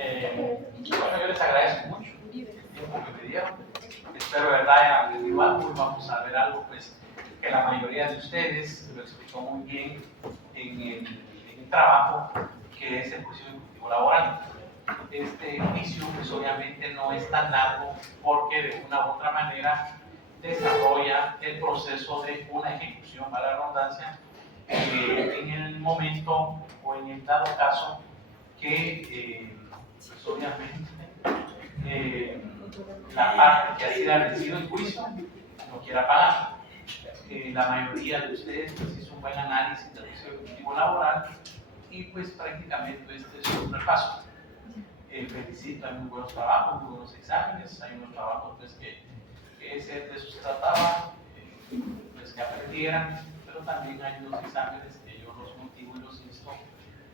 Bueno, yo les agradezco mucho el tiempo que me dieron. Espero, de verdad, igual pues vamos a ver algo pues que la mayoría de ustedes lo explicó muy bien en el trabajo, que es el juicio ejecutivo laboral. Este juicio pues obviamente no es tan largo porque de una u otra manera desarrolla el proceso de una ejecución, para la redundancia, en el momento o en el dado caso que pues obviamente la parte que ha sido vencido el juicio no quiera pagar. La mayoría de ustedes pues hizo un buen análisis del juicio ejecutivo laboral y pues prácticamente este es un repaso. Felicito, hay muy buenos trabajos, muy buenos exámenes, hay unos trabajos pues que de eso se trataba, pues que aprendieran, pero también hay unos exámenes que yo los motivo y los insto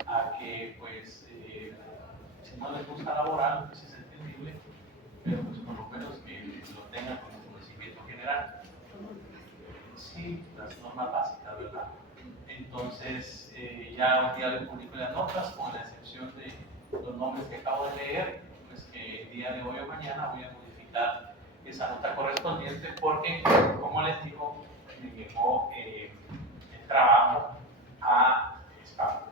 a que pues si no les gusta laboral, pues es entendible, pero pues por lo menos que lo tengan como conocimiento general. Sí, las normas básicas, ¿verdad? Entonces, ya un día le publico las notas, con la excepción de los nombres que acabo de leer, pues que el día de hoy o mañana voy a modificar esa nota correspondiente porque, como les digo, me llegó el trabajo a spam.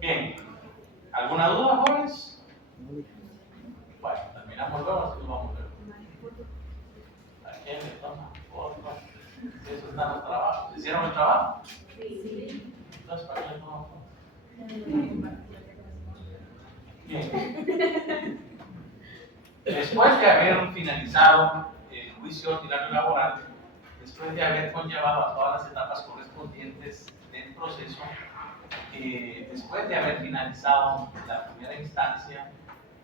Bien, ¿alguna duda, jóvenes? Bueno, terminamos luego, así lo vamos a ver. ¿A quién le toma? Otro. Si eso está en los trabajos. ¿Hicieron el trabajo? Sí. Entonces, ¿para qué no? Bien. Después de haber finalizado el juicio ordinario laboral, después de haber conllevado a todas las etapas correspondientes del proceso, después de haber finalizado la primera instancia,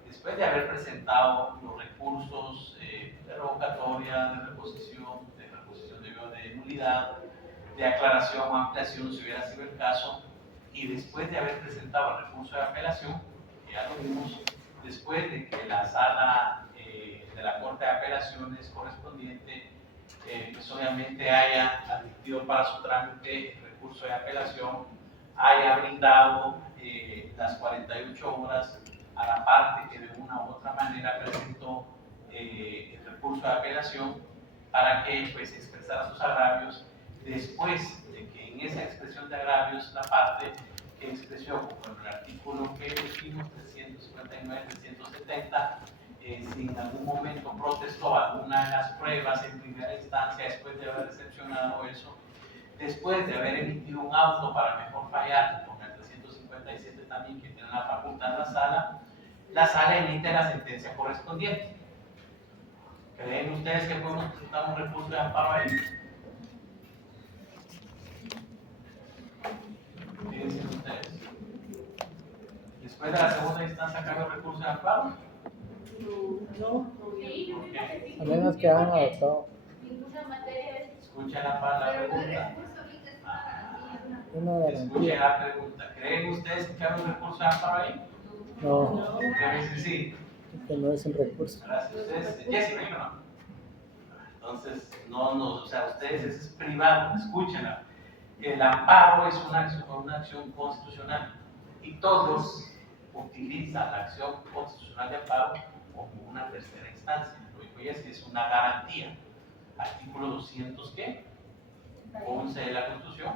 después de haber presentado los recursos de revocatoria, de reposición de nulidad, de aclaración o ampliación si hubiera sido el caso, y después de haber presentado el recurso de apelación, que ya lo vimos, después de que la sala de la Corte de Apelaciones correspondiente pues obviamente haya admitido para su trámite el recurso de apelación, haya brindado las 48 horas a la parte que de una u otra manera presentó el recurso de apelación para que pues expresara sus agravios. Después de que en esa expresión de agravios la parte que expresó con el artículo que dijimos 359, 370, si en algún momento protestó alguna de las pruebas en primera instancia después de haber recepcionado eso, después de haber emitido un auto para mejor fallar, con el 357 también que tiene la facultad en la sala emite la sentencia correspondiente. ¿Creen ustedes que podemos presentar un recurso de amparo ahí? ¿Qué dicen ustedes? Después de la segunda instancia, ¿cabe el recurso de amparo? No. Okay. A menos que hagan adoptado. Escuchen la pregunta. Una garantía. Escuchen la pregunta. ¿Creen ustedes que cabe un recurso de amparo ahí? No. ¿Creen que sí? Que no es un recurso. Gracias. ¿Ustedes? Jessy, ¿no? No. Entonces, o sea, ustedes es privado, escúchenla. El amparo es una acción constitucional y todos utilizan la acción constitucional de amparo como una tercera instancia. Lo dijo Jessy, es una garantía. Artículo 200, ¿qué? 11 de la Constitución,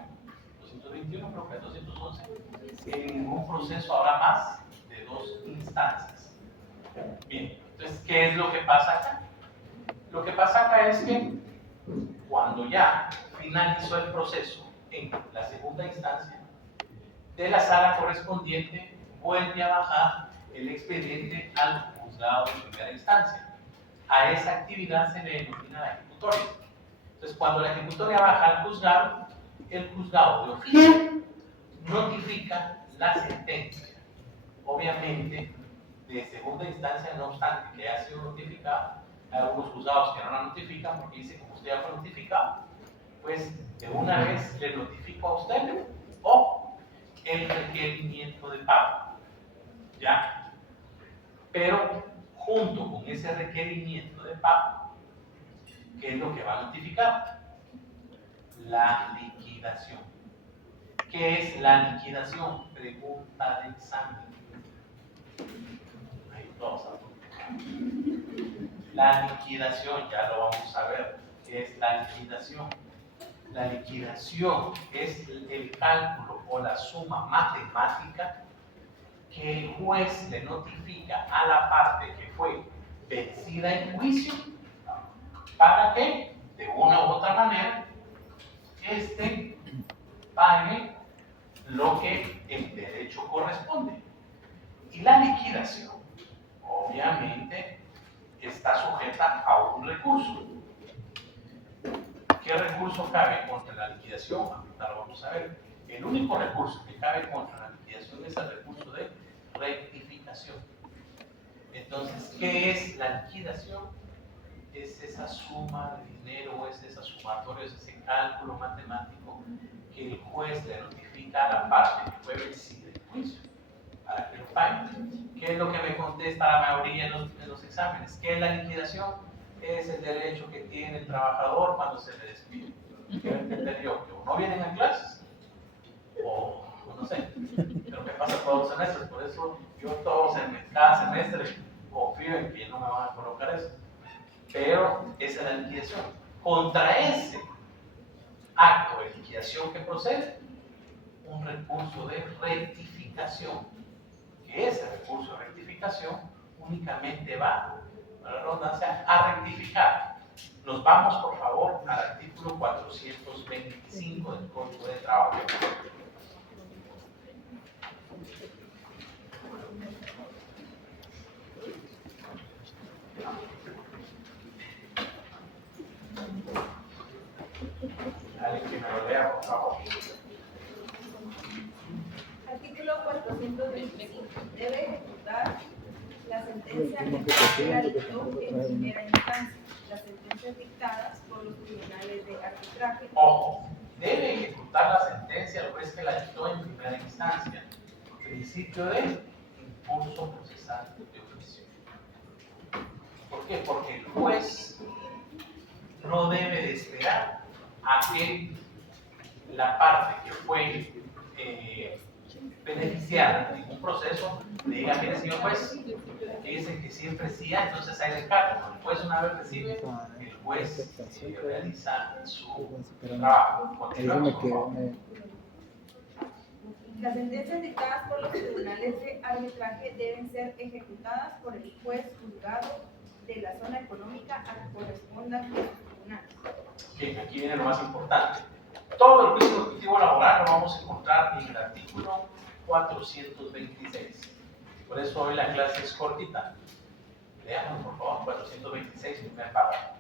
221, creo que es 211. En ningún proceso habrá más de 2 instancias. Bien, entonces, ¿qué es lo que pasa acá? Lo que pasa acá es que cuando ya finalizó el proceso en la segunda instancia, de la sala correspondiente vuelve a bajar el expediente al juzgado de primera instancia. A esa actividad se le denomina la ejecutoria. Entonces, cuando la ejecutoria baja al juzgado, el juzgado de oficio notifica la sentencia. Obviamente, de segunda instancia, no obstante que haya sido notificado, hay algunos juzgados que no la notifican porque dicen, como usted ya fue notificado, pues de una vez le notifico a usted o el requerimiento de pago. ¿Ya? Pero junto con ese requerimiento de pago, ¿qué es lo que va a notificar? La liquidación. ¿Qué es la liquidación? Pregunta de examen. Ahí todos apuntan. La liquidación, ya lo vamos a ver. ¿Qué es la liquidación? La liquidación es el cálculo o la suma matemática que el juez le notifica a la parte que fue vencida en juicio para que, de una u otra manera, pague lo que el derecho corresponde. Y la liquidación, obviamente, está sujeta a un recurso. ¿Qué recurso cabe contra la liquidación? Ahorita lo vamos a ver. El único recurso que cabe contra la liquidación es el recurso de rectificación. Entonces, ¿qué es la liquidación? Es esa suma de dinero, es esa sumatoria, es ese cálculo matemático que el juez le notifica a la parte que fue vencida en juicio para que lo pague. ¿Qué es lo que me contesta la mayoría en los exámenes? ¿Qué es la liquidación? Es el derecho que tiene el trabajador cuando se le despide. Quiero entender yo que o no vienen a clases o no sé, pero me pasa todos los semestres, por eso yo cada semestre confío en que no me van a colocar eso. Pero esa es la liquidación. Contra ese acto de liquidación que procede, un recurso de rectificación, que ese recurso de rectificación únicamente va, para la redundancia, a rectificar. Nos vamos, por favor, al artículo 425 del Código de Trabajo. Alguien que me lo lea, por favor. Artículo 425. Debe ejecutar la sentencia que la dictó en primera instancia, las sentencias dictadas por los tribunales de arbitraje. Ojo, debe ejecutar la sentencia el juez que la dictó en primera instancia. Principio de impulso procesal de juicio. ¿Por qué? Porque el juez no debe de esperar a que la parte que fue beneficiada en un proceso le diga: mire, señor juez, que dicen que siempre sí, entonces hay descargo. El juez, una vez recibe, el juez realiza su trabajo. Continuamos, por favor. Las sentencias dictadas por los tribunales de arbitraje deben ser ejecutadas por el juez juzgado de la zona económica a que correspondan a los tribunales. Bien, aquí viene lo más importante. Todo el juicio ejecutivo laboral lo vamos a encontrar en el artículo 426. Por eso hoy la clase es cortita. Leamos, por favor, 426, primer párrafo.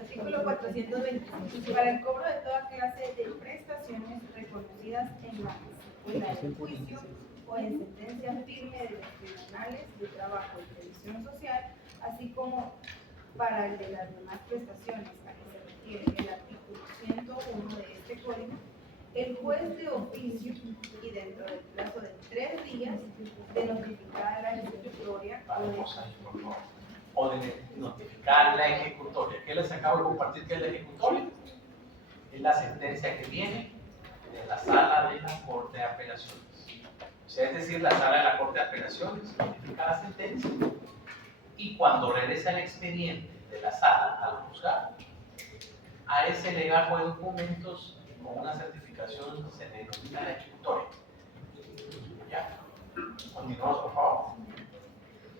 Artículo 425. Para el cobro de toda clase de prestaciones reconocidas en la escuela del juicio o en sentencia firme de los tribunales de trabajo y previsión social, así como para el de las demás prestaciones a que se refiere el artículo 101 de este código, el juez de oficio y dentro del plazo de 3 días de notificar a la ejecutoria Vamos ahí, por favor. O de notificar la ejecutoria. ¿Qué les acabo de compartir que es la ejecutoria? Es la sentencia que viene de la sala de la Corte de Apelaciones. O sea, es decir, la sala de la Corte de Apelaciones notifica la sentencia y cuando regresa el expediente de la sala al juzgado, a ese legajo de documentos con una certificación se le denomina la ejecutoria. Ya. Continuamos, por favor.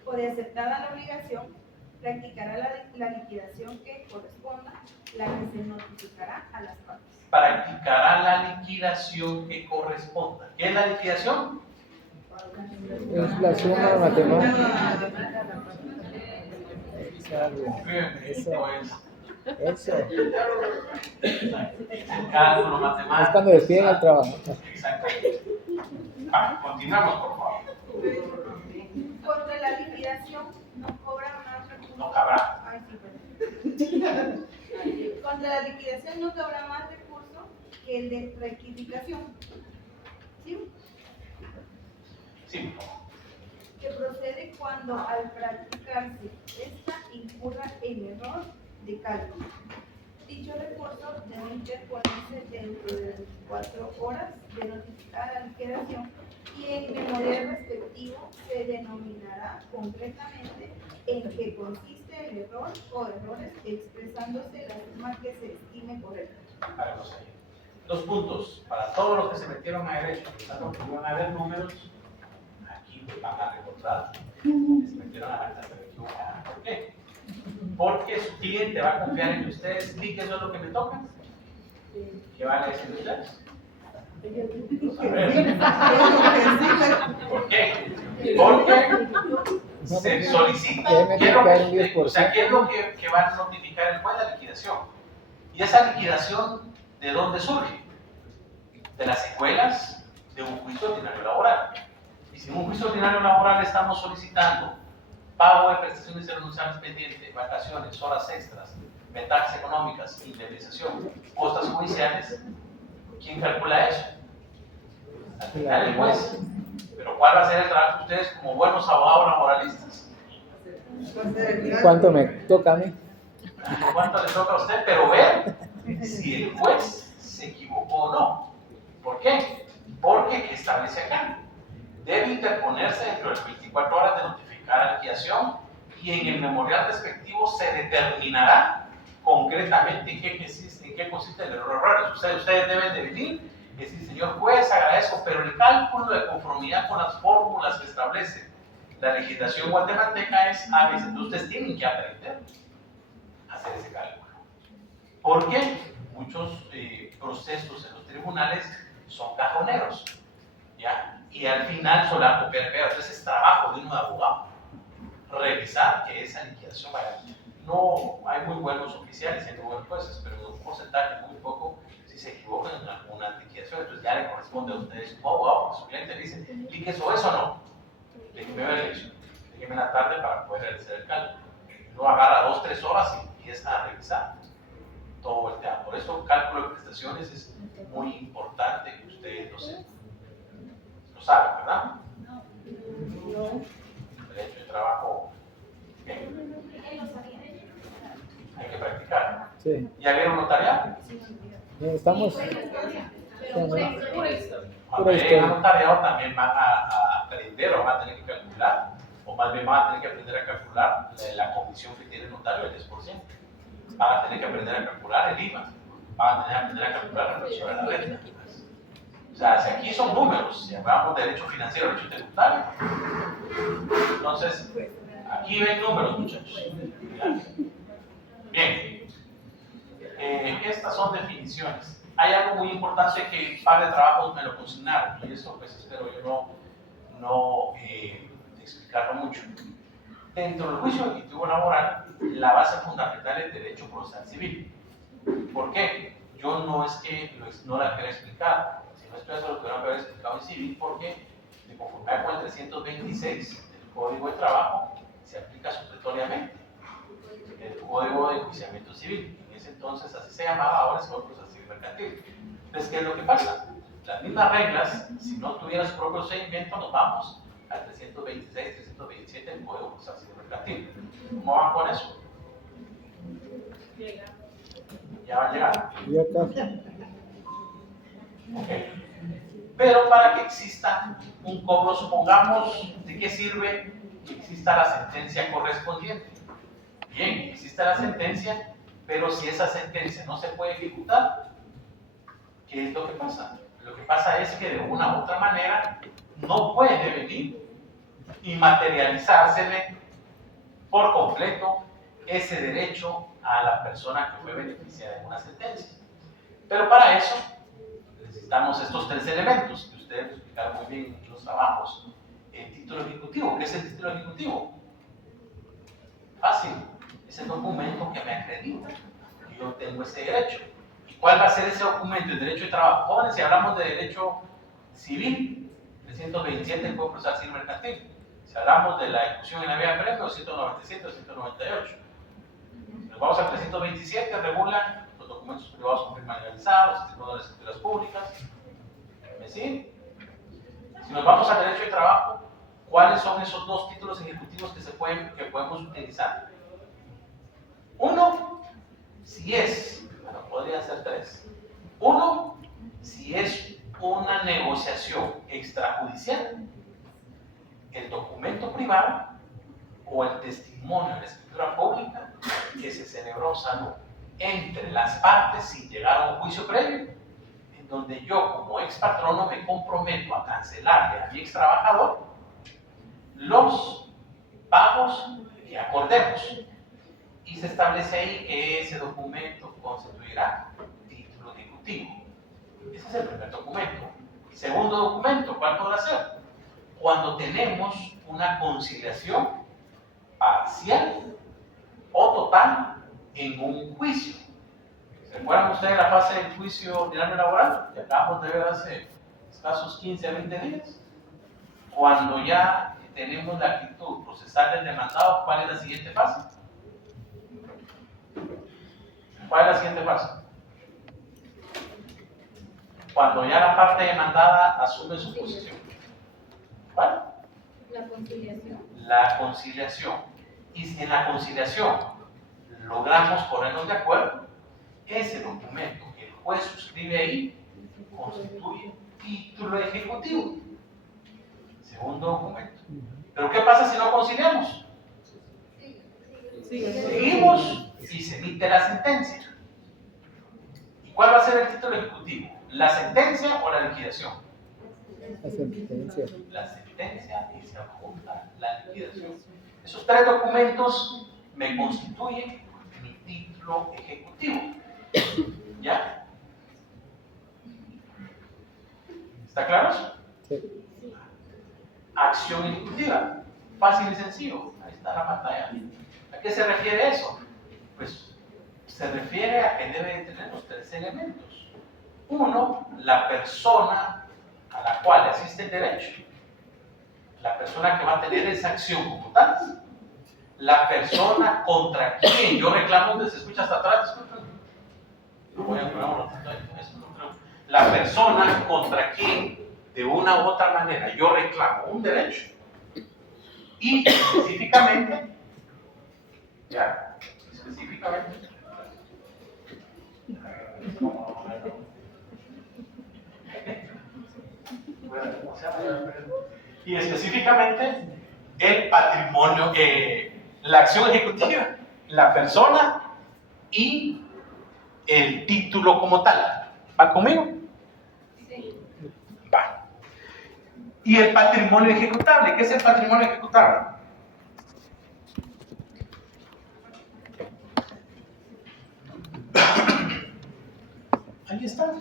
o de aceptada la obligación, practicará la liquidación que corresponda, la que se notificará a las partes. Practicará la liquidación que corresponda. ¿Qué es la liquidación? Es la suma matemática. Eso. Eso. El cálculo matemático. Es cuando despiden al trabajo. Exactamente. Continuamos, por favor. Contra la liquidación no cobra más recursos. No cabrá. Ay, sí, perdón. Contra la liquidación no cabrá más recurso que el de rectificación. ¿Sí? Sí, por favor. Que procede cuando al practicarse esta incurra el error de cálculo. Dicho recurso debe interponerse dentro de 24 horas de notificar la liquidación y en el memorial respectivo se denominará concretamente en qué consiste el error o errores, expresándose la suma que se estime correcta. Para los ahí. 2 puntos. Para todos los que se metieron a derecho, pensando que iban a ver números, aquí pues van a recordar que se metieron a la carta equivocada. ¿Por qué? Porque su cliente va a confiar en que ustedes expliquen eso es lo que me toca. ¿Qué van a decir ustedes? ¿Por qué? Porque se solicita, ¿qué es lo que va a notificar el juez? La liquidación. ¿Y esa liquidación de dónde surge? De las secuelas de un juicio ordinario laboral. Y si en un juicio ordinario laboral estamos solicitando pago de prestaciones irrenunciables pendientes, vacaciones, horas extras, ventajas económicas, indemnización, costas judiciales, ¿quién calcula eso? Al final el juez. Pero ¿cuál va a ser el trabajo de ustedes como buenos abogados laboralistas? ¿Cuánto me toca a mí? ¿Cuánto le toca a usted? Pero ver si el juez se equivocó o no. ¿Por qué? Porque, ¿qué establece acá? Debe interponerse dentro de 24 horas de notificar la liquidación y en el memorial respectivo se determinará concretamente en qué consiste el error. Ustedes deben de venir y decir, señor juez, agradezco, pero el cálculo de conformidad con las fórmulas que establece la legislación guatemalteca es A, B, C. Entonces ustedes tienen que aprender a hacer ese cálculo. ¿Por qué? Muchos procesos en los tribunales son cajoneros, ¿ya? Y al final solo la copiar y pegar. Entonces es trabajo de un abogado revisar que esa liquidación vaya. No hay muy buenos oficiales y muy buenos jueces, pero un porcentaje muy poco si se equivocan en alguna liquidación. Entonces ya le corresponde a ustedes como abogado, porque su cliente le dice, ¿líquides o eso o no? Déjeme ver el hecho, déjeme la tarde para poder realizar el cálculo. No agarra 2 o 3 horas y empieza a revisar todo el tema. Por eso el cálculo de prestaciones es muy importante que ustedes lo sepan. Lo saben, ¿verdad? No. Derecho de trabajo, bien. Hay que practicar. Sí. ¿Ya vieron notariado? Estamos. Cuando lleguen a notariado también van a aprender o van a tener que calcular, o más bien van a tener que aprender a calcular la comisión que tiene el notario, el 10%. Van a tener que aprender a calcular el IVA, van a tener que aprender a calcular la reducción de la renta. O sea, si aquí son números, si hablamos de derecho financiero, derecho tributario, entonces aquí ven números, muchachos. ¿Ya? Bien, estas son definiciones. Hay algo muy importante que un par de trabajos me lo consignaron, y eso pues espero yo no explicarlo mucho. Dentro del juicio ejecutivo laboral, la base fundamental es derecho procesal civil. ¿Por qué? Yo no es que no la quiera explicar, si no estoy eso lo que haber explicado en civil, porque de conformidad con el 326 del Código de Trabajo se aplica supletoriamente el Código de Enjuiciamiento Civil. En ese entonces así se llamaba, ahora se llama procesal civil mercantil. Entonces, ¿qué es lo que pasa? Las mismas reglas, si no tuviera su propio procedimiento, nos vamos al 326, 327 del Código Procesal Civil Mercantil. ¿Cómo van con eso? Ya van a llegar. Y acá. Okay. Pero para que exista un cobro, supongamos, ¿de qué sirve que exista la sentencia correspondiente? Bien, existe la sentencia, pero si esa sentencia no se puede ejecutar, ¿qué es lo que pasa? Lo que pasa es que de una u otra manera no puede venir y materializársele por completo ese derecho a la persona que fue beneficiada de una sentencia. Pero para eso necesitamos estos 3 elementos que ustedes explicaron muy bien en los trabajos. El título ejecutivo. ¿Qué es el título ejecutivo? Fácil. Es el documento que me acredita que yo tengo ese derecho. ¿Y cuál va a ser ese documento? El derecho de trabajo. Jóvenes, si hablamos de derecho civil, 327 del Código Procesal Civil Mercantil. Si hablamos de la ejecución en la vía de premio, 197 o 198. Si nos vamos al 327, regula los documentos privados con firma legalizados, los títulos de las escrituras públicas. ¿Me siguen? Si nos vamos al derecho de trabajo, ¿Cuáles son esos dos títulos ejecutivos que podemos utilizar? Uno, si es, bueno, podría ser tres. Uno, si es una negociación extrajudicial, el documento privado o el testimonio de la escritura pública que se celebró salvo entre las partes sin llegar a un juicio previo, en donde yo como ex patrono me comprometo a cancelarle a mi ex trabajador los pagos que acordemos. Y se establece ahí que ese documento constituirá título ejecutivo. Ese es el primer documento. Segundo documento, ¿cuál podrá ser? Cuando tenemos una conciliación parcial o total en un juicio. ¿Se acuerdan ustedes de la fase del juicio ordinario laboral que acabamos de ver hace escasos 15 a 20 días? Cuando ya tenemos la actitud procesal del demandado, ¿cuál es la siguiente fase? ¿Cuál es la siguiente fase? Cuando ya la parte demandada asume su posición. ¿Cuál? La conciliación. La conciliación. Y si en la conciliación logramos ponernos de acuerdo, ese documento que el juez suscribe ahí constituye título ejecutivo. Segundo documento. ¿Pero qué pasa si no conciliamos? Seguimos y se emite la sentencia. ¿Y cuál va a ser el título ejecutivo? ¿La sentencia o la liquidación? La sentencia. La sentencia y se adjunta la liquidación. Esos tres documentos me constituyen mi título ejecutivo. ¿Ya? ¿Está claro eso? Sí. Acción ejecutiva. Fácil y sencillo. Ahí está la pantalla. ¿A qué se refiere eso? Pues se refiere a que debe de tener los tres elementos. Uno, la persona a la cual asiste el derecho. La persona que va a tener esa acción como tal. La persona contra quien yo reclamo, se escucha hasta atrás, disculpen. Voy a poner un ratito ahí, eso no creo. La persona contra quien de una u otra manera yo reclamo un derecho. Y específicamente, ya, específicamente, y específicamente el patrimonio, la acción ejecutiva, la persona y el título como tal. ¿Va conmigo? Sí. Va. Y el patrimonio ejecutable. ¿Qué es el patrimonio ejecutable? Ahí está.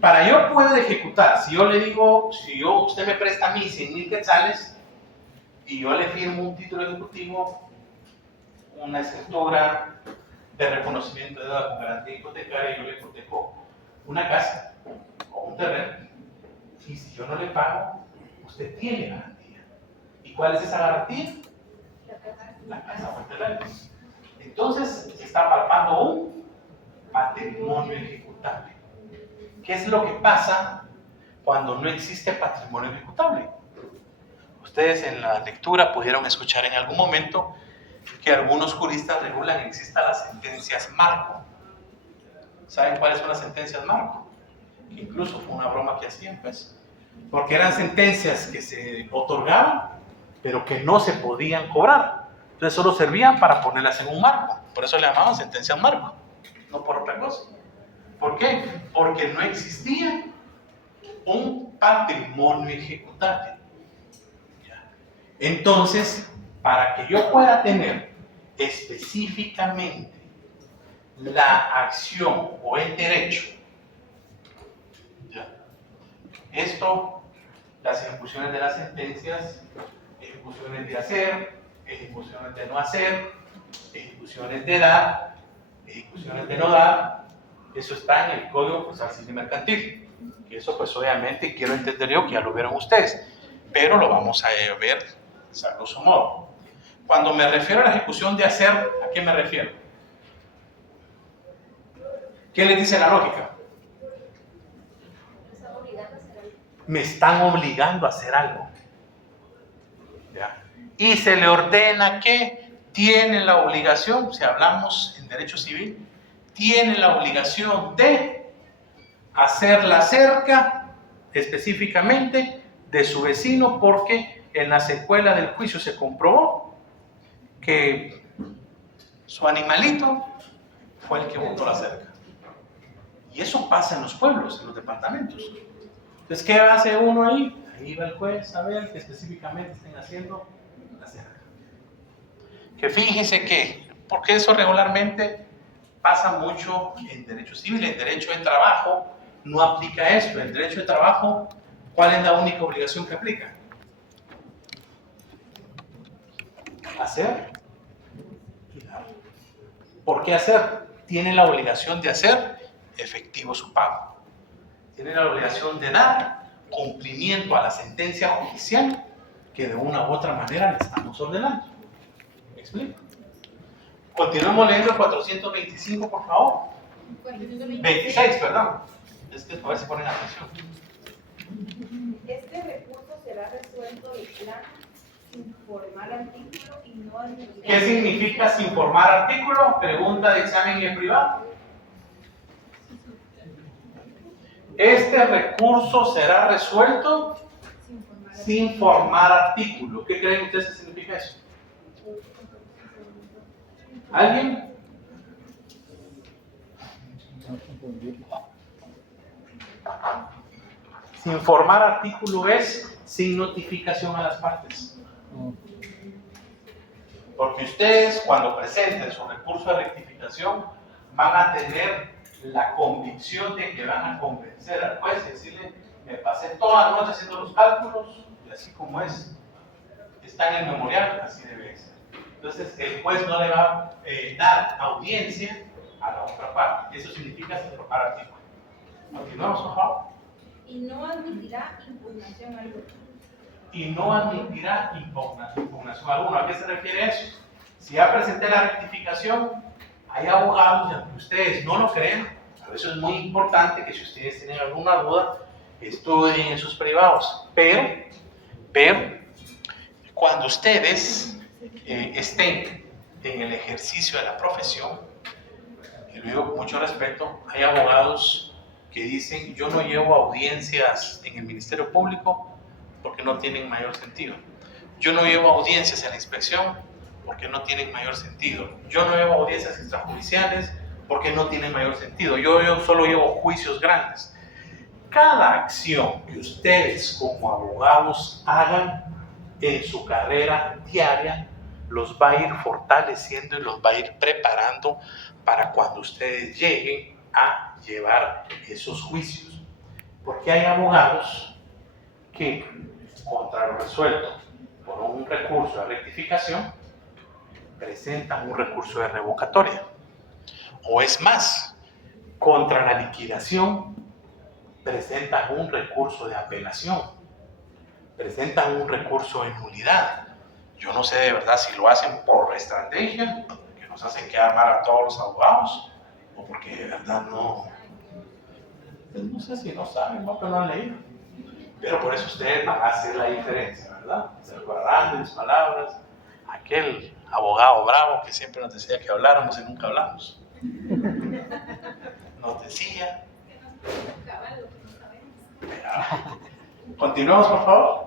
Para yo poder ejecutar, si yo le digo, usted me presta a mí 100,000 quetzales y yo le firmo un título ejecutivo, una escritura de reconocimiento de deuda con garantía hipotecaria, yo le hipoteco una casa o un terreno, y si yo no le pago, usted tiene garantía. ¿Y cuál es esa garantía? La casa o el terreno. Entonces se está palpando un patrimonio ejecutable. ¿Qué es lo que pasa cuando no existe patrimonio ejecutable? Ustedes en la lectura pudieron escuchar en algún momento que algunos juristas regulan que existan las sentencias marco. ¿Saben cuáles son las sentencias marco? Que incluso fue una broma que hacían, pues. Porque eran sentencias que se otorgaban, pero que no se podían cobrar. Entonces solo servían para ponerlas en un marco. Por eso le llamaban sentencias marco, no por otra cosa. ¿Por qué? Porque no existía un patrimonio ejecutable. Entonces, para que yo pueda tener específicamente la acción o el derecho, esto, las ejecuciones de las sentencias, ejecuciones de hacer, ejecuciones de no hacer, ejecuciones de dar, ejecuciones de no dar, eso está en el Código Procesal Civil y Mercantil. Y eso pues obviamente quiero entender yo que ya lo vieron ustedes, pero lo vamos a ver a grosso modo. Cuando me refiero a la ejecución de hacer, ¿a qué me refiero? ¿Qué les dice la lógica? Me están obligando a hacer algo. ¿Ya? Y se le ordena que tiene la obligación, si hablamos en derecho civil, tiene la obligación de hacer la cerca específicamente de su vecino, porque en la secuela del juicio se comprobó que su animalito fue el que botó la cerca. Y eso pasa en los pueblos, en los departamentos. Entonces, ¿qué hace uno ahí? Ahí va el juez a ver que específicamente estén haciendo la cerca. Que fíjese que, porque eso regularmente pasa mucho en derecho civil, en derecho de trabajo no aplica esto. En derecho de trabajo, ¿cuál es la única obligación que aplica? Hacer y dar. ¿Por qué hacer? Tiene la obligación de hacer efectivo su pago. Tiene la obligación de dar cumplimiento a la sentencia judicial que de una u otra manera le estamos ordenando. ¿Me explico? Continuemos leyendo el 425, por favor. 26, perdón. Es que a ver si ponen atención. Este recurso será resuelto de plano sin formar artículo y no admitirá. ¿Qué significa sin formar artículo? Pregunta de examen en privado. Este recurso será resuelto sin formar artículo. ¿Qué creen ustedes que significa eso? ¿Alguien? No confundir. Sin formar artículo es sin notificación a las partes. No. Porque ustedes, cuando presenten su recurso de rectificación, van a tener la convicción de que van a convencer al juez y decirle: me pasé toda la noche haciendo los cálculos y así como es, está en el memorial, así debe ser. Entonces, el juez no le va a dar audiencia a la otra parte. Eso significa sin formar artículo. Continuamos, por favor. Y no admitirá impugnación alguna. Y no admitirá impugnación alguna. ¿A qué se refiere eso? Si ya presenté la rectificación, hay abogados, y aunque ustedes no lo crean, a veces es muy importante que si ustedes tienen alguna duda, estudien en sus privados. Pero cuando ustedes estén en el ejercicio de la profesión, y lo digo con mucho respeto, hay abogados que dicen: yo no llevo audiencias en el Ministerio Público porque no tienen mayor sentido. Yo no llevo audiencias en la inspección porque no tienen mayor sentido. Yo no llevo audiencias extrajudiciales porque no tienen mayor sentido. Yo solo llevo juicios grandes. Cada acción que ustedes como abogados hagan en su carrera diaria los va a ir fortaleciendo y los va a ir preparando para cuando ustedes lleguen a llevar esos juicios. Porque hay abogados que, contra lo resuelto por un recurso de rectificación, presentan un recurso de revocatoria. O es más, contra la liquidación, presentan un recurso de apelación, presentan un recurso de nulidad. Yo no sé de verdad si lo hacen por estrategia, que nos hacen quedar mal a todos los abogados, o porque de verdad no sé si no saben, no, pero no han leído. Pero por eso ustedes van a hacer la diferencia, ¿verdad? Se acordarán de mis palabras, aquel abogado bravo que siempre nos decía que habláramos y nunca hablamos. Nos decía. Continuamos, por favor.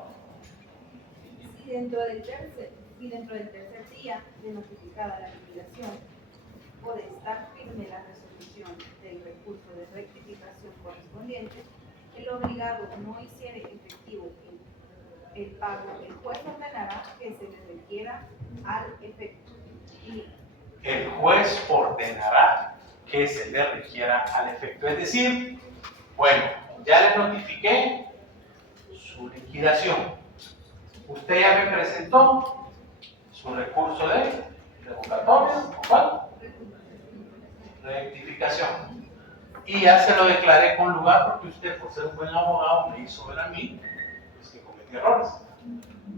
Y dentro del tercer día de notificada la liquidación o de estar firme la resolución del recurso de rectificación correspondiente, el obligado no hiciere efectivo el pago, el juez ordenará que se le requiera al efecto. El juez ordenará que se le requiera al efecto. Es decir, bueno, ya le notifiqué su liquidación. Usted ya me presentó su recurso de revocatoria, ¿cuál? Rectificación. Y ya se lo declaré con lugar porque usted, por ser un buen abogado, me hizo ver a mí pues, que cometí errores.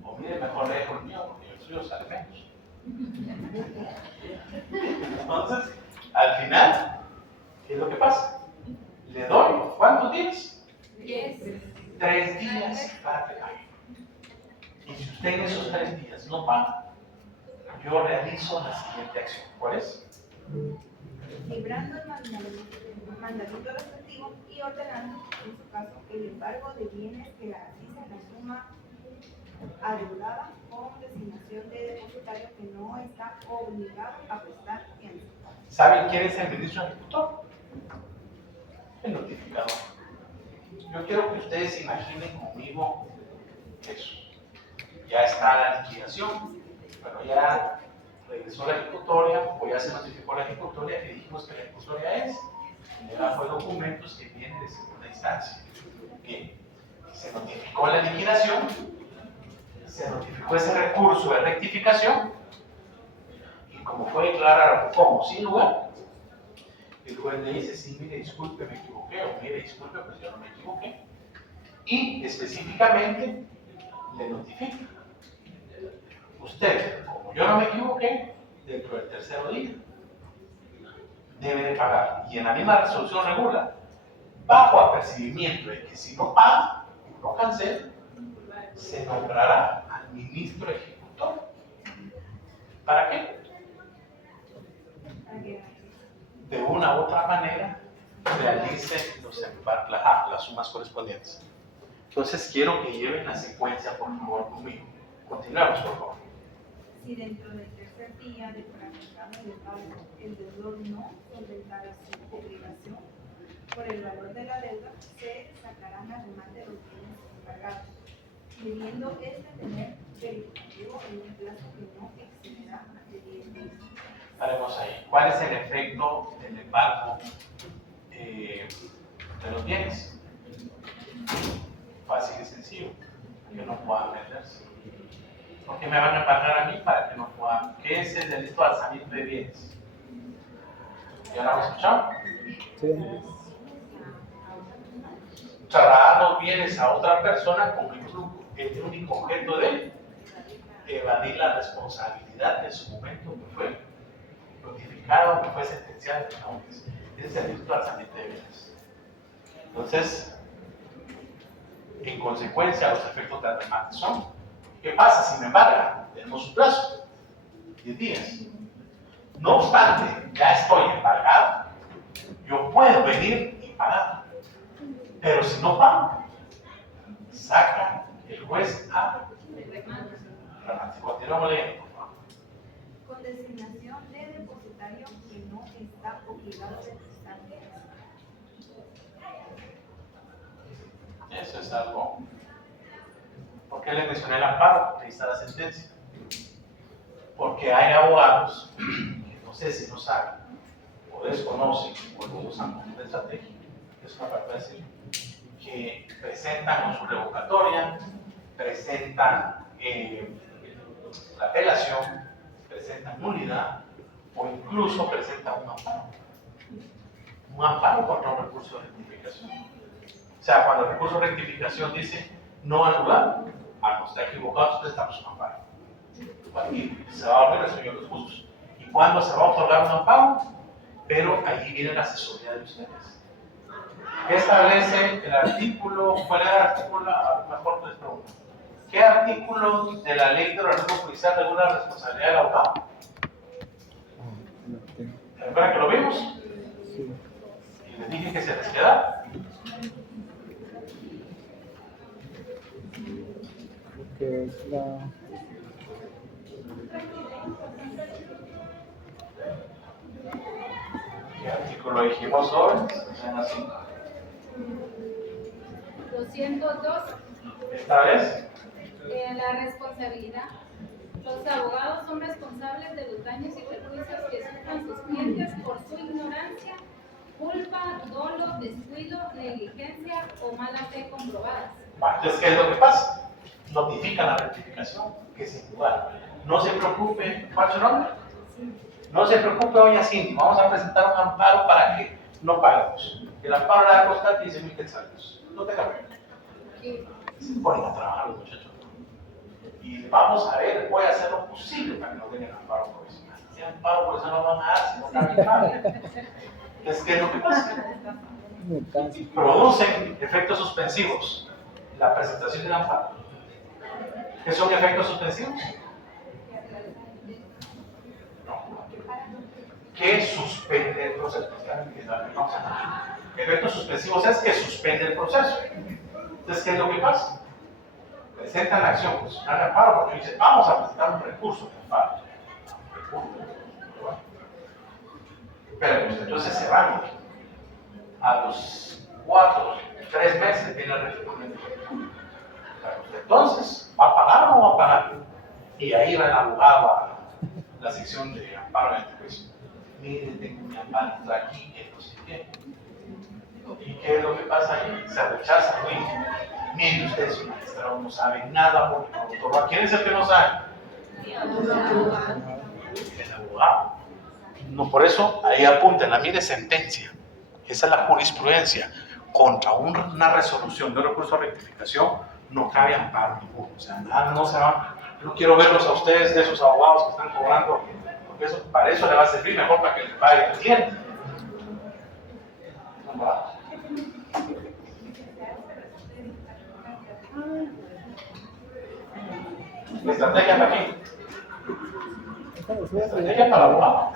O mire, mejor le dejo el mío porque el suyo sale menos. Entonces, al final, ¿qué es lo que pasa? Le doy, ¿cuántos días? 10. 3 días para que pague. Y si usted en esos 3 días no paga, yo realizo la siguiente acción. ¿Cuál es? Librando el mandamiento respectivo y ordenando, en su caso, el embargo de bienes que garanticen la suma adeudada con designación de depositario que no está obligado a prestar fianza. ¿Saben quién es el ministro ejecutor? El notificador. Yo quiero que ustedes imaginen conmigo eso. Ya está la liquidación, pero ya regresó la ejecutoria, o ya se notificó la ejecutoria, que dijimos que la ejecutoria es generar documentos que vienen de segunda instancia. Bien, se notificó la liquidación, se notificó ese recurso de rectificación, y como fue declarado como sin lugar, el juez le dice, sí, mire, disculpe, me equivoqué, o mire, disculpe, pues yo no me equivoqué, y específicamente le notifica. Usted, como yo no me equivoqué, dentro del tercer día debe de pagar. Y en la misma resolución regula, bajo apercibimiento de que si no paga, no cancela, se nombrará al ministro ejecutor. ¿Para qué? De una u otra manera realice las sumas correspondientes. Entonces quiero que lleven la secuencia, por favor, conmigo. Continuamos, por favor. Si dentro del tercer día de practicado el pago, el deudor no solventara su obligación por el valor de la deuda, se sacarán a remate los bienes embargados, debiendo tener verificativo en un plazo que no excederá de 10 días. Estaremos ahí. ¿Cuál es el efecto del embargo de los bienes? Fácil y sencillo, que no puedan venderse. ¿Por qué me van a embargar a mí para que no puedan? ¿Qué es el delito de alzamiento de bienes? ¿Ya lo han escuchado? Sí. Trasladar los bienes a otra persona con el único objeto de evadir la responsabilidad en su momento que fue notificado, que fue sentenciado. Ese es el delito de alzamiento de bienes. Entonces, en consecuencia, los efectos de remate son: ¿qué pasa si me embargan? Tenemos un plazo, 10 días. No obstante, ya estoy embargado, yo puedo venir y pagar. Pero si no pago, saca el juez a remate. Continuamos leyendo, por favor. Con designación de depositario que no está obligado a depositar fianza. Eso es algo. ¿Por qué le mencioné el amparo? Porque ahí está la sentencia. Porque hay abogados que no sé si no saben, o desconocen, o no usan como una estrategia, es una parte de decir, que presentan su revocatoria, presentan la apelación, presentan nulidad, o incluso presentan un amparo. Un amparo contra un recurso de rectificación. O sea, cuando el recurso de rectificación dice no anular, no está equivocado, prestamos un amparo. Y se va a volver el señor de los justos. ¿Y cuándo se va a otorgar un amparo? Pero allí viene la asesoría de ustedes. ¿Qué establece el artículo? ¿Cuál es el artículo? Mejor les pregunto. ¿Qué artículo de la ley de organismo judicial regula la responsabilidad del abogado? ¿Recuerdan que lo vimos? Sí. Y les dije que se les queda. Que es la... ¿Qué artículo dijimos hoy? Sean así. 202. Esta vez. La responsabilidad. Los abogados son responsables de los daños y perjuicios que sufran sus clientes por su ignorancia, culpa, dolo, descuido, negligencia o mala fe comprobadas. Entonces, ¿qué es lo que pasa? Notifican la rectificación, que es igual. No se preocupe, ¿cuál es su nombre? No se preocupe, doña Cindy, vamos a presentar un amparo para que no paguemos. El amparo le va a costar 15,000 quetzales. No tenga pena. Se ponen a trabajar los muchachos. Y vamos a ver, voy a hacer lo posible para que no tengan amparo provisional. Si amparo provisional no van a dar, si no cabe pago. Entonces, ¿qué es lo que pasa? Me canso. Producen efectos suspensivos la presentación del amparo. ¿Qué son efectos suspensivos? No. ¿Qué suspende el proceso? Efectos suspensivos es que suspende el proceso. Entonces, ¿qué es lo que pasa? Presentan la acción constitucional de amparo porque dice, vamos a presentar un recurso de amparo. Pero pues, entonces se van. A los 3 meses viene el requerimiento. Entonces, ¿va a pagar o no va a pagar? Y ahí va el abogado a la sección de amparo en este juicio. Mire, tengo mi amparo aquí, que no sé qué. ¿Y qué es lo que pasa ahí? Se rechaza. Mire, usted, su magistrado, no sabe nada porque no autoró. ¿Quién es el que no sabe? El abogado. No, por eso ahí apúntenla, mire, sentencia. Esa es la jurisprudencia. Contra una resolución de recurso de rectificación no cabe amparo ninguno. O sea, nada, no se va. No quiero verlos a ustedes de esos abogados que están cobrando, porque eso, para eso le va a servir mejor para que le pague el cliente. No va. La estrategia para aquí. La estrategia para el abogado.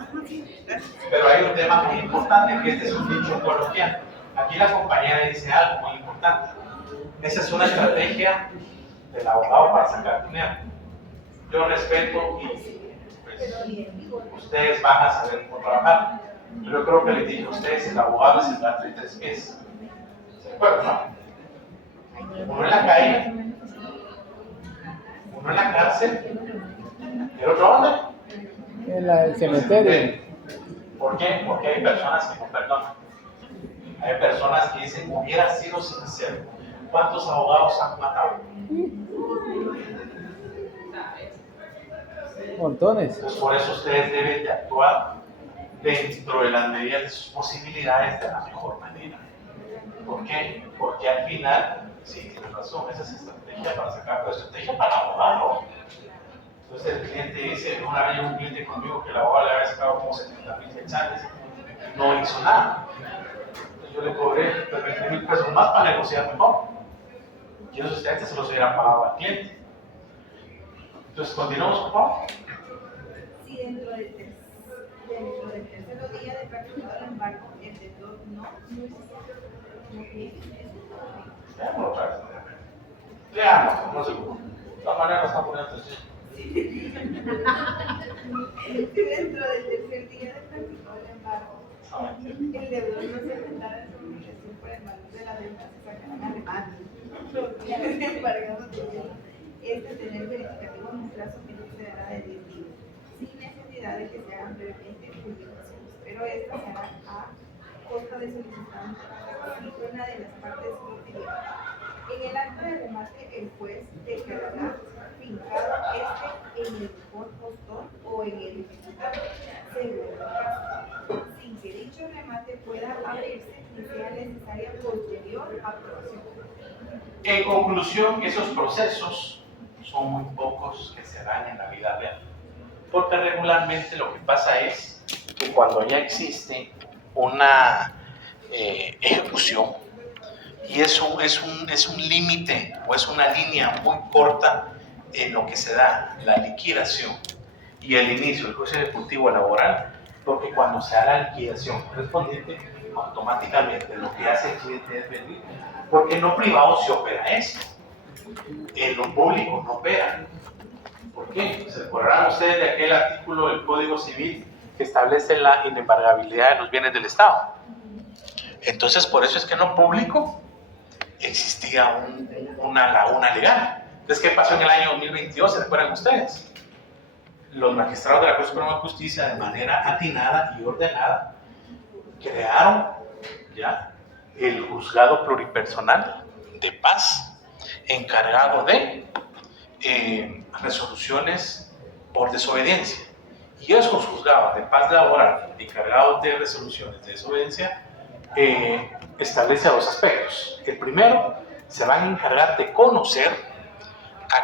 Pero hay un tema muy importante, que este es un dicho coloquial. Aquí la compañera dice algo muy importante. Esa es una estrategia del abogado para sacar dinero. Yo respeto y pues, ustedes van a saber cómo trabajar. Yo creo que les dije a ustedes, el abogado es el gato de 3 pies. ¿Se acuerdan, no? Uno en la calle, uno en la cárcel, ¿y el otro dónde? En el cementerio. ¿Por qué? Porque hay personas que no perdonan. Hay personas que dicen, hubiera sido sincero. ¿Cuántos abogados han matado? Montones. Entonces, por eso ustedes deben de actuar dentro de las medidas de sus posibilidades de la mejor manera. ¿Por qué? Porque al final, sí, tienes razón, esa es estrategia para sacar, pero estrategia para el abogado. Entonces el cliente dice, una vez llegó un cliente conmigo que el abogado le había sacado como 70,000 quetzales, no hizo nada. Entonces yo le cobré 20,000 pesos más para negociar mejor. Y esos clientes se los hubieran pagado al cliente. Entonces, continuamos, por favor. Si dentro del tercer día de practicado el embargo, el deudor no Leámoslo otra vez. Leámoslo, no se preocupe. De todas maneras, está poniendo atención. Si dentro del tercer día de practicado el embargo, el deudor no se presentara en su obligación por el valor de la deuda, se sacarán a remate. Los bienes embargados de tener verificativo en un plazo que no excederá de 10 días, sin necesidad de que se hagan brevemente publicaciones, pero estas se harán a costa de solicitante si una de las partes lo pidió. En el acto de remate, el juez declarará fincado en el postor o en el ejecutado, según el caso, sin que dicho remate pueda abrirse ni sea necesaria posterior aprobación. En conclusión, esos procesos son muy pocos que se dan en la vida real, porque regularmente lo que pasa es que cuando ya existe una ejecución y es un límite o es una línea muy corta en lo que se da la liquidación y el inicio del juicio ejecutivo laboral, porque cuando se da la liquidación correspondiente, automáticamente lo que hace el cliente es venir, porque en lo privado se opera esto, en lo público no opera. ¿Por qué? ¿Se recordarán ustedes de aquel artículo del Código Civil que establece la inembargabilidad de los bienes del Estado? Entonces, por eso es que en lo público existía una laguna legal. Entonces, ¿qué pasó en el año 2022? ¿Se recuerdan ustedes? Los magistrados de la Corte Suprema de Justicia, de manera atinada y ordenada, crearon ya el juzgado pluripersonal de paz, encargado de resoluciones por desobediencia. Y esos juzgados de paz laboral, encargados de resoluciones de desobediencia, establece 2 aspectos. El primero, se van a encargar de conocer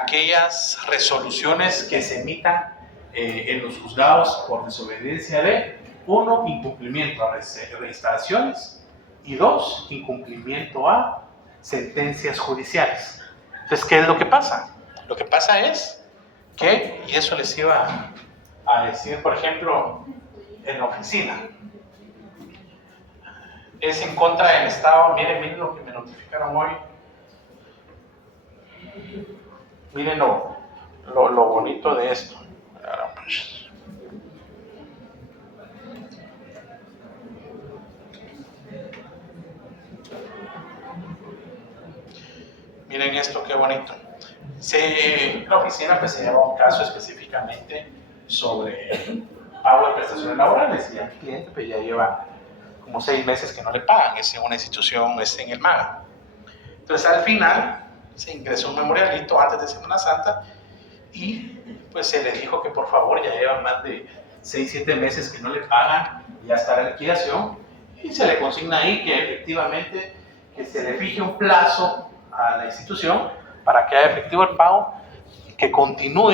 aquellas resoluciones que se emitan en los juzgados por desobediencia de 1, incumplimiento a registraciones y 2, incumplimiento a sentencias judiciales. Entonces, ¿qué es lo que pasa? Lo que pasa es que, y eso les iba a decir, por ejemplo, en la oficina, es en contra del Estado. Miren lo que me notificaron hoy. Miren lo bonito de esto. Miren esto, qué bonito. La oficina pues, se lleva un caso específicamente sobre pago de prestaciones laborales y el cliente pues, ya lleva como 6 meses que no le pagan. Es en una institución, es en el MAGA. Entonces al final se ingresó un memorialito antes de Semana Santa y pues se le dijo que por favor ya llevan más de 6-7 meses que no le pagan, ya está la liquidación y se le consigna ahí que efectivamente que se le fije un plazo a la institución para que haga efectivo el pago, que continúe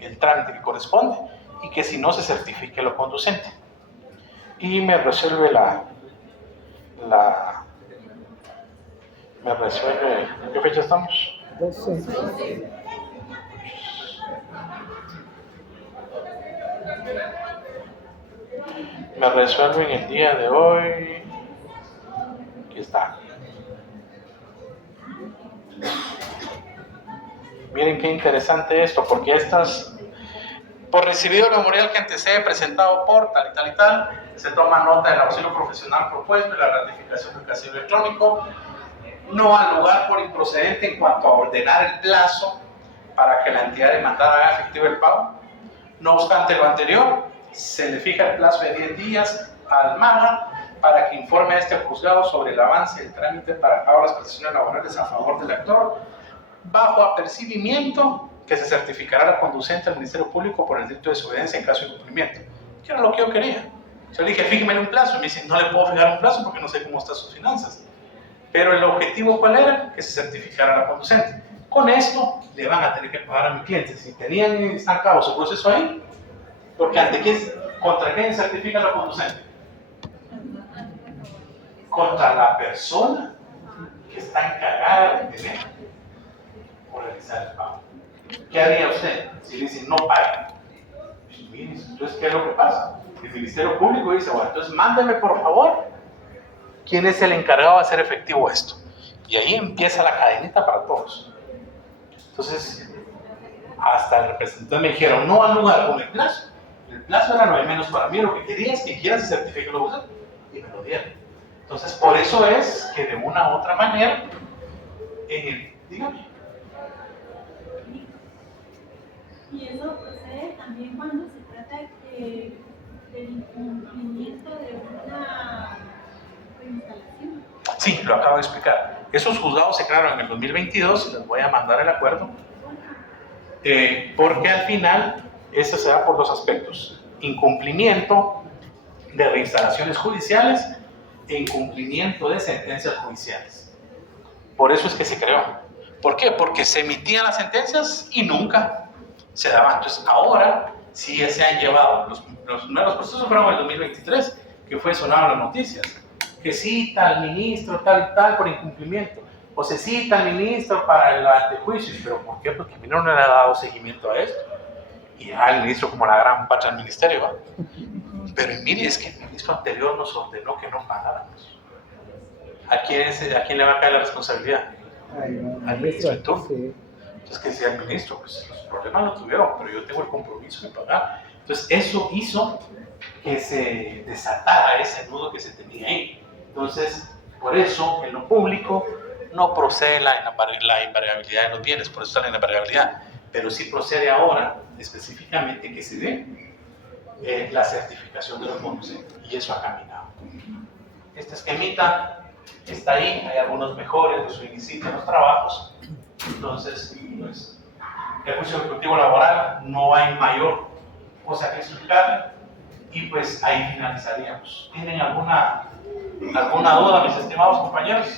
el trámite que corresponde y que si no se certifique lo conducente. Y me resuelve ¿en qué fecha estamos? 12. Me resuelven el día de hoy. Aquí está. Miren qué interesante esto, porque estas, por recibido el memorial que antecede presentado por tal y tal y tal, se toma nota del auxilio profesional propuesto y la ratificación del casillero electrónico. No al lugar por improcedente en cuanto a ordenar el plazo para que la entidad demandada haga efectivo el pago. No obstante lo anterior, se le fija el plazo de 10 días al MAGA para que informe a este juzgado sobre el avance del trámite para pago de las prestaciones laborales a favor del actor, bajo apercibimiento que se certificará la conducente al Ministerio Público por el delito de desobediencia en caso de incumplimiento. Que era lo que yo quería. Yo le dije, fíjeme en un plazo. Y me dice, no le puedo fijar un plazo porque no sé cómo están sus finanzas. Pero el objetivo, ¿cuál era? Que se certificara la conducente. Con esto, le van a tener que pagar a mi cliente. Si tenían estancado su proceso ahí, porque ¿contra quién certifica la conducente? Contra la persona que está encargada de tener o realizar el pago. ¿Qué haría usted si le dicen no pague? Pues, mire, entonces, ¿qué es lo que pasa? El Ministerio Público dice, bueno, entonces mándeme por favor quién es el encargado de hacer efectivo esto. Y ahí empieza la cadenita para todos. Entonces, hasta el representante me dijeron, no al lugar con el plazo. El plazo era lo de menos para mí, lo que quería es que quiera se certifique lo usted. Y me lo dieron. Entonces, por eso es que de una u otra manera, dígame. Y eso procede también cuando se trata del incumplimiento de una instalación. Sí, lo acabo de explicar. Esos juzgados se crearon en el 2022, les voy a mandar el acuerdo, porque al final, eso se da por 2 aspectos. Incumplimiento de reinstalaciones judiciales e incumplimiento de sentencias judiciales. Por eso es que se creó. ¿Por qué? Porque se emitían las sentencias y nunca se daban. Entonces ahora sí se han llevado, los primeros procesos fueron en el 2023, que fue sonado en las noticias, que cita al ministro tal y tal por incumplimiento, o se cita al ministro para el antejuicio. ¿Pero por qué? Porque el ministro no le ha dado seguimiento a esto. Y el ministro como la gran pacha del ministerio, ¿va? Pero mire, es que el ministro anterior nos ordenó que no pagáramos. ¿A quién le va a caer la responsabilidad? Al ministro de turno. Sí. Entonces, que decía el ministro, pues los problemas lo tuvieron, pero yo tengo el compromiso de pagar. Entonces, eso hizo que se desatara ese nudo que se tenía ahí. Entonces, por eso, en lo público no procede la invariabilidad de los bienes, por eso está la invariabilidad, pero sí procede ahora, específicamente, que se dé la certificación de los bonos, y eso ha caminado. Este esquemita está ahí, hay algunos mejores de su inicio en los trabajos. Entonces, pues, el juicio ejecutivo laboral no hay mayor cosa que explicar y pues ahí finalizaríamos. ¿Tienen alguna duda, mis estimados compañeros?